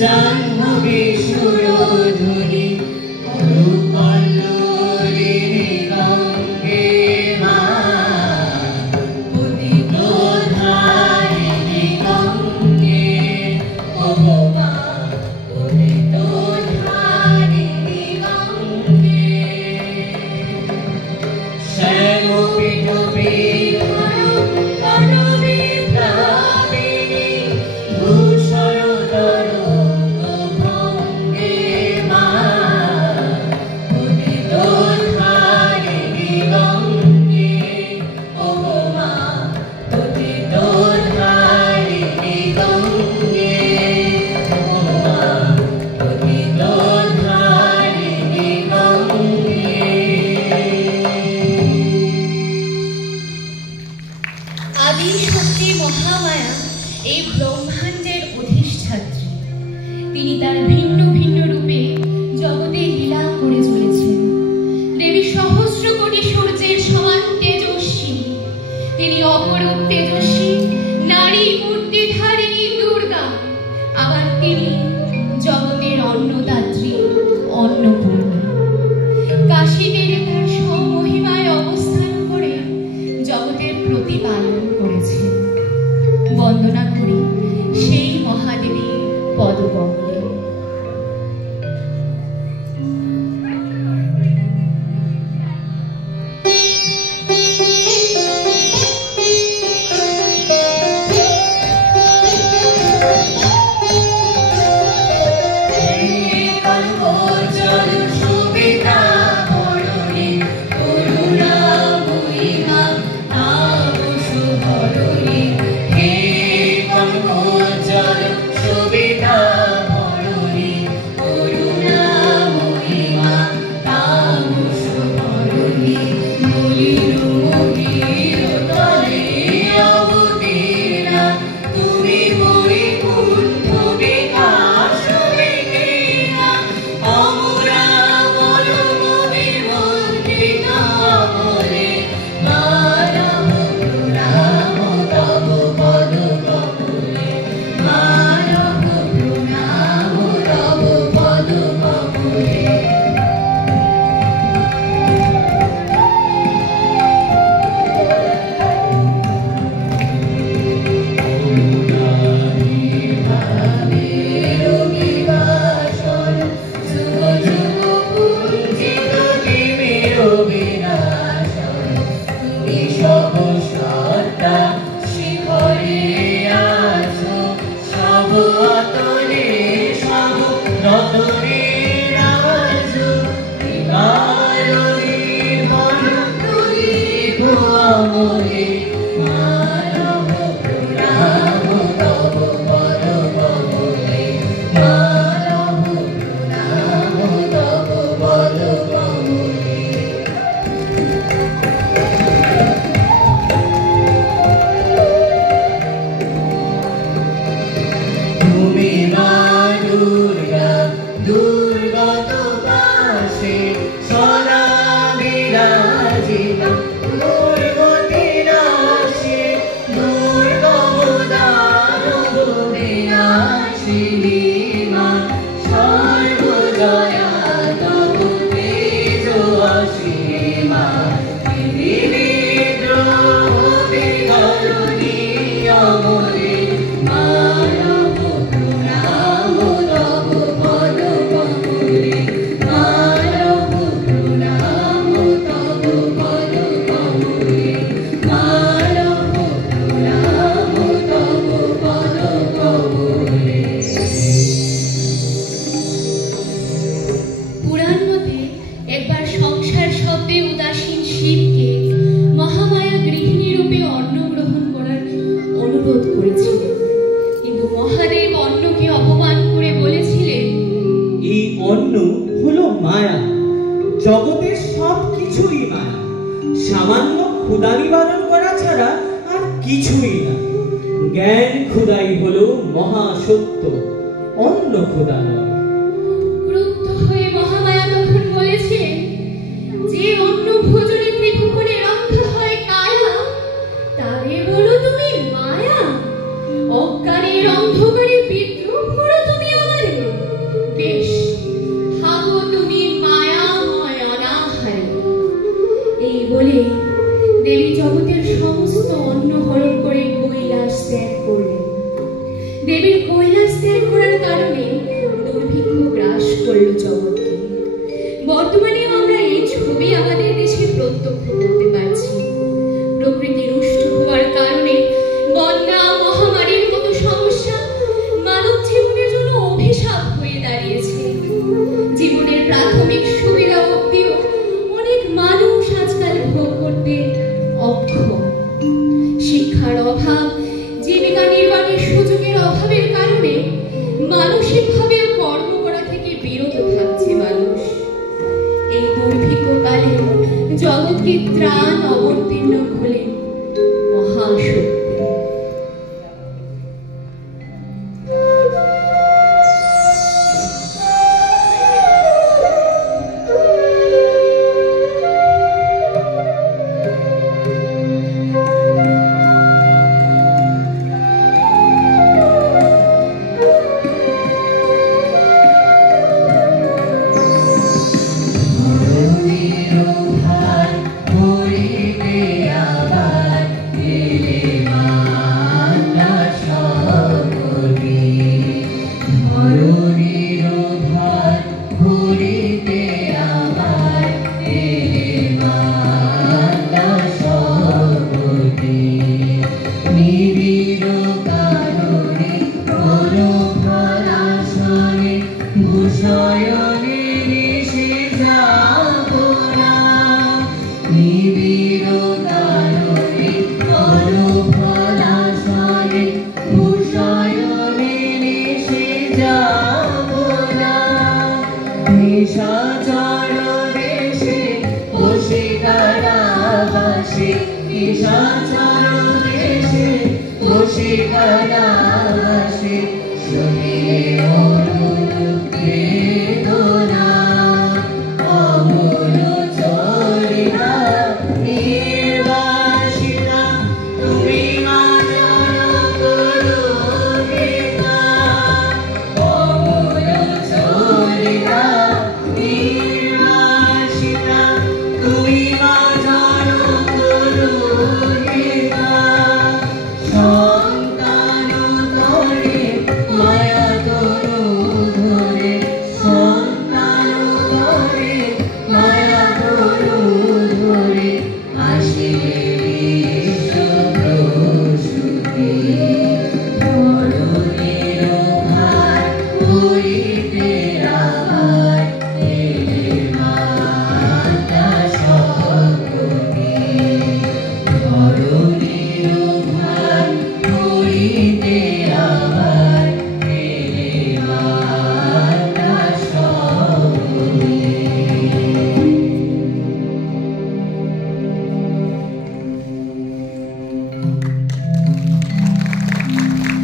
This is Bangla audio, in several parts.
জাহ্নবী সুরধ্বনি করুকল্লোলিনী গঙ্গে মা পতিত ধারিণী গঙ্গে ও মা পতিত ধারিণী গঙ্গে শ্যাম পীঠবী বন্দনা করি সেই মহাদেবীর পদকমলে। জগতের সব কিছুই মায়া, সামান্য ক্ষুধা নিবারণ করা ছাড়া আর কিছুই না। জ্ঞান ক্ষুধাই হলো মহাসত্য, অন্য ক্ষুধা নয়। ক্রুদ্ধ হয়ে মহামায়া তখন বলেছে, যে অন্য ভোজনে ত্রিভুবনে রক্ষা হয় কায়া, তারে বলো তুমি মায়া। অজ্ঞানের অন্ধকারে বিদ্রোহ করো তুমি আমারে। করল জগৎকে। বর্তমানেও আমরা এই ছবি আমাদের দেশে প্রত্যক্ষ করতে পারছি। প্রকৃতি রুষ্ট হওয়ার কারণে বন্যা, মহামারীর মতো সমস্যা মানব জীবনের জন্য অভিশাপ হয়ে দাঁড়িয়েছে। জীবনের প্রাথমিক সুবিধা অব্দিও অনেক মানুষ আজকাল ভোগ করতে অক্ষম। শিক্ষার অভাব, জীবিকা নির্বাহের সুযোগের অভাবের কারণে মানসিকভাবে কর্ম করা থেকে বিরত থাকছে মানুষ। এই দুর্ভিক্ষকালে জগৎকে ত্রাণ অবতীর্ণ হলেন মহাশক্তি।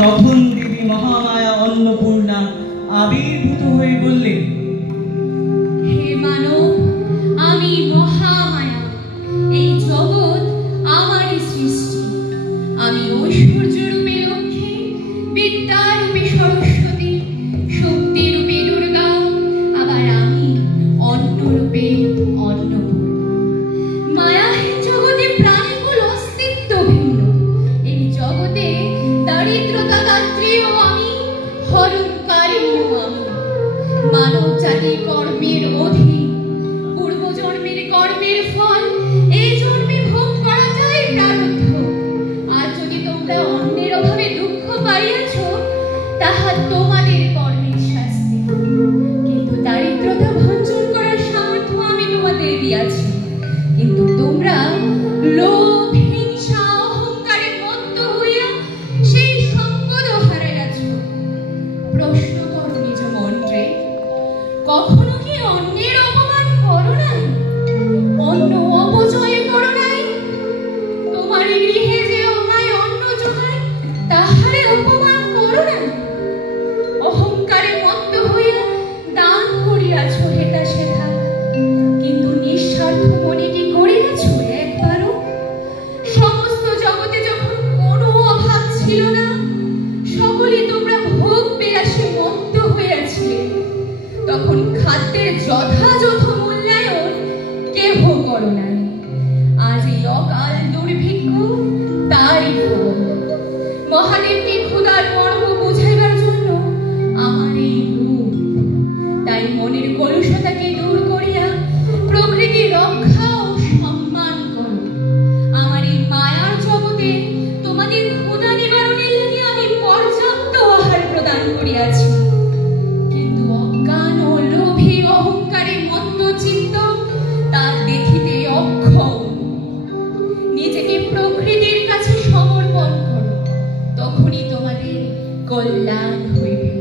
তখন দেবী মহামায়া অন্নপূর্ণা আবির্ভূত হয়ে বললেন, হে মানব, আমি মহামায়া। এই জগৎ আমারই সৃষ্টি। আমি ঐশ্বর্যরূপে লক্ষ্মী, বিদ্যারূপে সরস্বতী, শক্তিরূপে দুর্গা, আবার আমি অন্নরূপে অন্নপূর্ণা। মায়াহীন জগতে প্রাণীকুল অস্তিত্ব ভিন্ন। এই জগতে দারিদ্রতা দাত্রীও আমি, হরণকারিণীও আমি। মানব জাতি কর্মের অধীন। পূর্বজন্মের কর্মের ফল এই জন্মে ভোগ করা যায় প্রারব্ধ। আর যদি তোমরা অন্যের অভাবে দুঃখ পাইয়াছ, তাহা তোমাদের কর্মের শাস্তি। কিন্তু দারিদ্রতা ভঞ্জন করার সামর্থ্য আমি তোমাদের দিয়াছি। কিন্তু তোমরা লোভ, হিংসা, অহংকারে মত্ত হইয়া সেই সম্পদও হারাইয়াছ। প্রশ্ন করো নিজ মন্ত্রে, কখনো কি অন্যের অপমান করো নাই? অন্য অপচয় করো নাই? তোমার গৃহে যে অমায় অন্ন জোগায়, তাহারে অপমান করো নাই? অহংকারে মত্ত হইয়া দান করিয়াছ হেতা সেথা, কিন্তু নিঃস্বার্থ মনে কি করিয়াছ একবারও? সমস্ত জগতে যখন কোনো অভাব ছিল না, সকলে তোমরা ভোগ বিলাসে মত্ত হইয়াছিলে, তখন খাদ্যের যথাযথ মূল্যায়ন কেহ করো নাই। আজ এই অকাল দুর্ভিক্ষ তারই ফল। মহাদেবকে ক্ষুধার মর্ম বুঝাইবার জন্য আমার এই রূপ। তাই মনের কল্যাণ হইবে।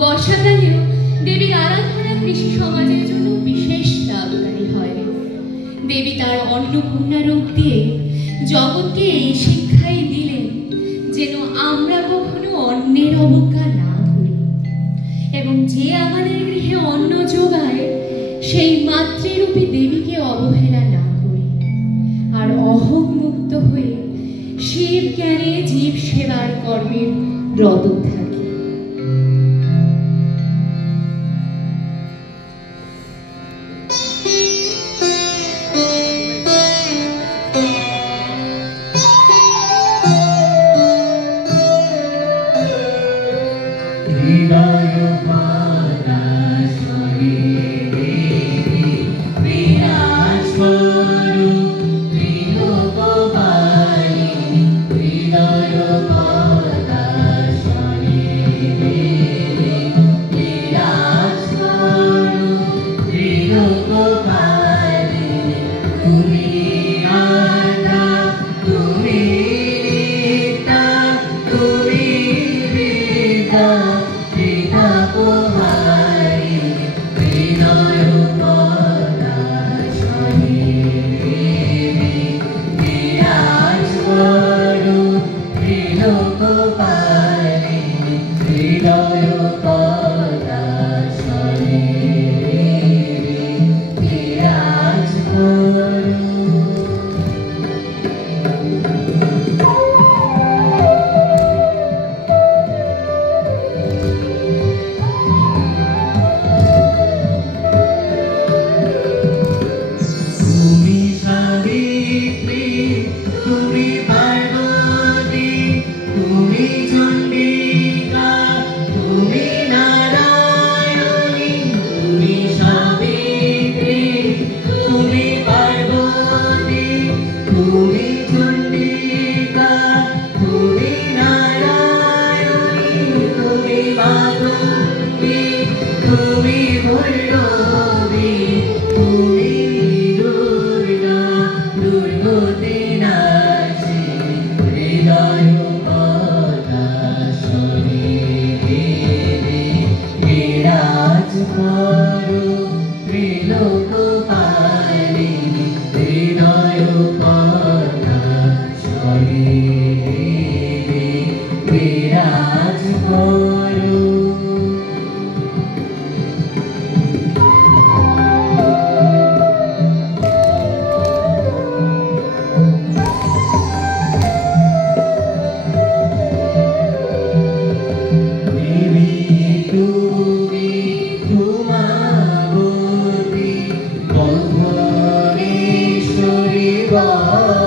বর্ষাকালেও দেবীর আরাধনা কৃষি সমাজের জন্য বিশেষ লাভকারী হয়। দেবী তার অন্নপূর্ণা রূপ দিয়ে জগৎকে এই শিক্ষাই দিলেন যেন আমরা কখনো অন্যের অবজ্ঞা না করি, এবং যে আমাদের গৃহে অন্ন যোগায় সেই মাতৃরূপী দেবীকে অবহেলা না করি, আর অহং মুক্ত হয়ে শিব জ্ঞানে জীব সেবার কর্মের রত থাকি। Bye.